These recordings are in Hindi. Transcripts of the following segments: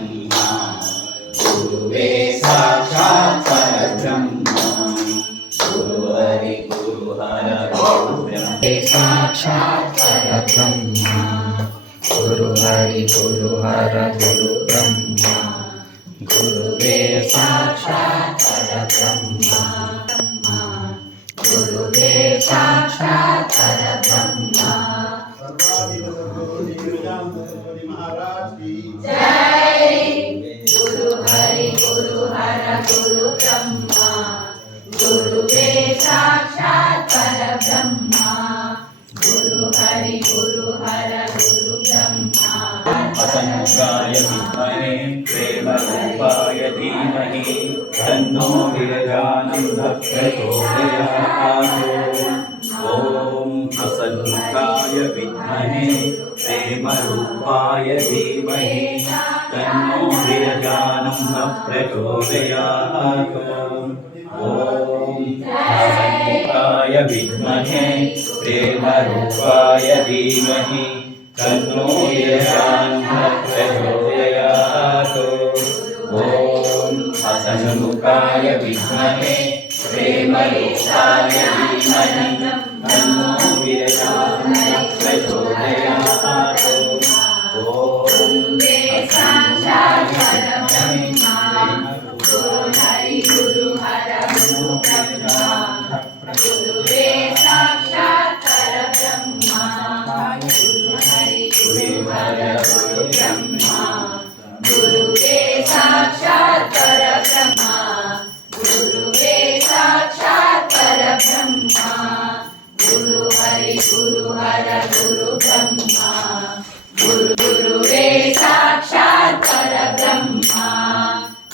ब्रह्मा गुरुवे साक्षात् परब्रह्मा गुरु हरि गुरु हर गुरु ब्रह्मा साक्षात् परब्रह्मा गुरु हरि गुरु हर गुरु ब्रह्मा गुरुवे साक्षात् परब्रह्मा गुरुवे साक्षात् परब्रह्मा जय गुरु हरि गुरु हर गुरु ब्रह्मा गुरुवे साक्षात् परब्रह्मा गुरु हरि गुरु हर गुरु ब्रह्मा असंख्याय विद्महे प्रेमरूपाय धीमहि तन्नो विरजानन्दः प्रचोदयात् ॐ असंख्याय विद्महे प्रेमरूपाय धीमहि तन्नो विरजानन्दः प्रचोदयात् ॐ असंख्याय विद्महे प्रेमरूपाय धीमहि तन्नो विरजानन्दः प्रचोदयात् ॐ असंख्याय विद्महे प्रेमरूपाय धीमहि तन्नो विरजानन्दः प्रचोदयात् ॐ साक्षात् परब्रह्मा गुरु हरि गुरु हर गुरु ब्रह्मा गुरुवे साक्षात् परब्रह्मा गुरु हरि गुरु हर गुरु ब्रह्मा गुरुवे साक्षात् परब्रह्मा गुरुवे साक्षात् परब्रह्मा गुरु हरि गुरु हर गुरु ब्रह्मा गुरुवे साक्षात् परब्रह्मा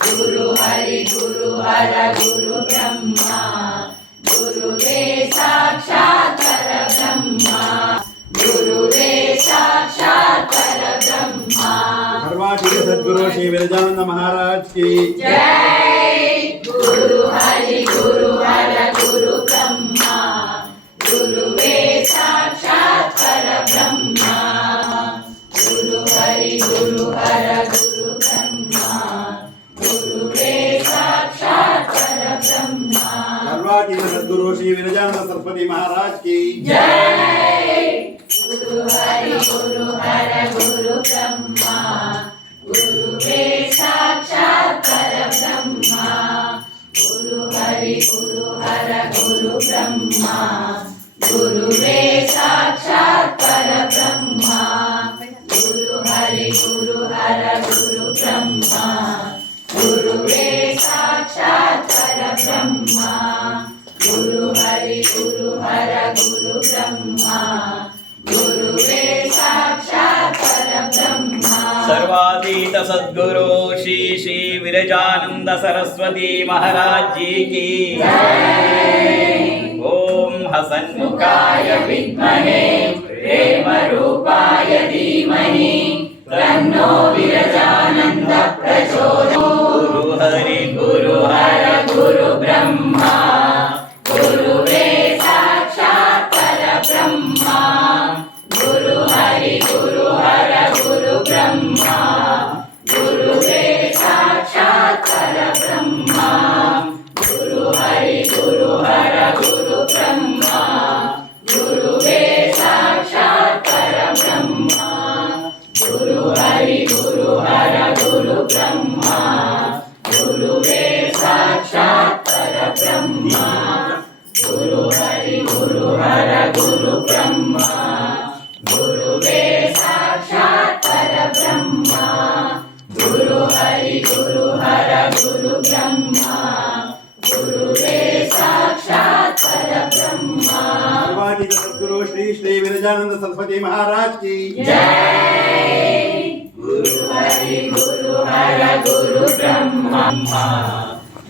गुरु हरि गुरु हर गुरु ब्रह्मा गुरुवे साक्षात् परब्रह्मा गुरुवे साक्षात् परब्रह्मा। सर्वाधिक सद्गुरु श्री विरजानंद महाराज की जय। गुरु हरि गुरु हर गुरु ब्रह्मा गुरुवे साक्षात् परब्रह्मा गुरु हरि गुरु हर गुरु ब्रह्मा गुरुवे साक्षात् परब्रह्मा। सर्वाधिक सद्गुरु श्री विरजानंद सरस्वती महाराज की जय। गुरु हरि गुरु हर गुरु ब्रह्मा गुरुवे साक्षात् परब्रह्मा गुरु हरि गुरु हर गुरु ब्रह्मा गुरुवे साक्षात् परब्रह्मा गुरु हरि गुरु हर गुरु ब्रह्मा गुरुवे साक्षात् परब्रह्मा गुरु हरि गुरु हर गुरु ब्रह्मा गुरुवे साक्षात् परब्रह्मा। सर्वातीत सद्गुरु श्री श्री विरजानंद सरस्वती महाराज जी की जय। ओम हसन्मुखाय विद्महे प्रेमरूपाय धीमहि तन्नो विरजानन्दः प्रचोदयात्। गुरु हरि गुरु हर गुरु ब्रह्मा गुरुवे साक्षात् परब्रह्मा गुरु हरि गुरु हर गुरु ब्रह्मा गुरुवे साक्षात् परब्रह्मा गुरु हरि गुरु हर गुरु ब्रह्मा गुरुवे साक्षात् परब्रह्मा गुरु हरि गुरु हर गुरु ब्रह्मा गुरुवे साक्षात् परब्रह्मा गुरु हरि गुरु हर गुरु ब्रह्मा गुरुवे साक्षात् परब्रह्मा गुरु हरि गुरु हर गुरु ब्रह्मा गुरुवे साक्षात् परब्रह्मा। सर्वाधिक सद्गुरु श्री श्री विरजानंद सरस्वती महाराज की जय। गुरु हरि गुरु हर गुरु ब्रह्मा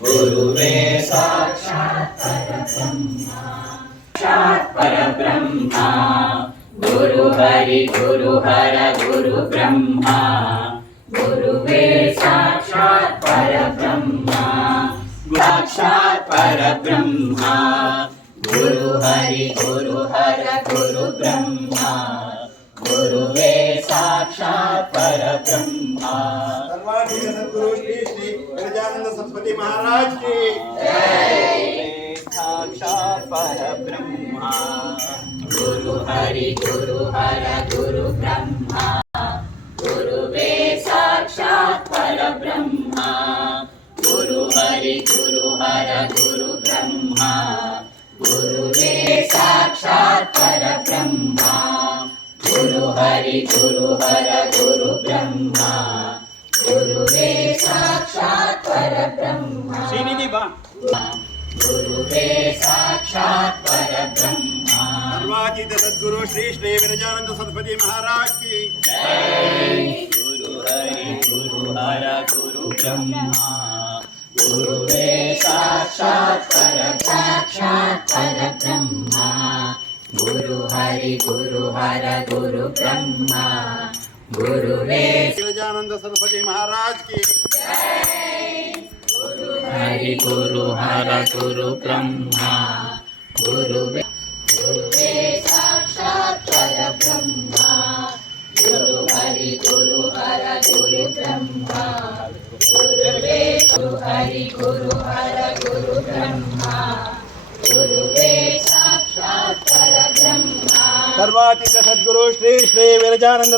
गुरुवे साक्षात् परब्रह्मा साक्षात् परब्रह्मा गुरु हरि गुरु हर गुरु ब्रह्मा गुरुवे साक्षात् परब्रह्मा साक्षात् परब्रह्मा गुरु हरि गुरु हर गुरु ब्रह्मा गुरुवे साक्षात् परब्रह्मा। सर्वाधिक सद्गुरु श्री श्री विरजानंद सरस्वती महाराज की जय। साक्षात् परब्रह्मा गुरु हरि गुरु हर गुरु ब्रह्मा गुरुवे साक्षात् परब्रह्मा गुरु हरि गुरु हर गुरु ब्रह्मा गुरुवे साक्षात् परब्रह्मा गुरु हरि गुरु हर गुरु ब्रह्मा गुरुवे साक्षात् परब्रह्मा गुरुवे साक्षात् परब्रह्मा। सर्वातीत सद्गुरु श्री श्री विरजानंद सरस्वती महाराज की जय। गुरु हरि गुरु हर गुरु ब्रह्मा गुरुवे साक्षात् परब्रह्मा गुरु हरि गुरु हर गुरु ब्रह्मा गुरुवे विरजानंद सरस्वती महाराज की हरि गुरु हर गुरु ब्रह्मा गुरुवे साक्षात् परब्रह्मा गुरु हरि गुरु हर गुरु ब्रह्मा गुरुवे गुरु हरि गुरु हर गुरु ब्रह्मा गुरुवे साक्षात् परब्रह्मा। सर्वातीत सद्गुरु श्री श्री विरजानंद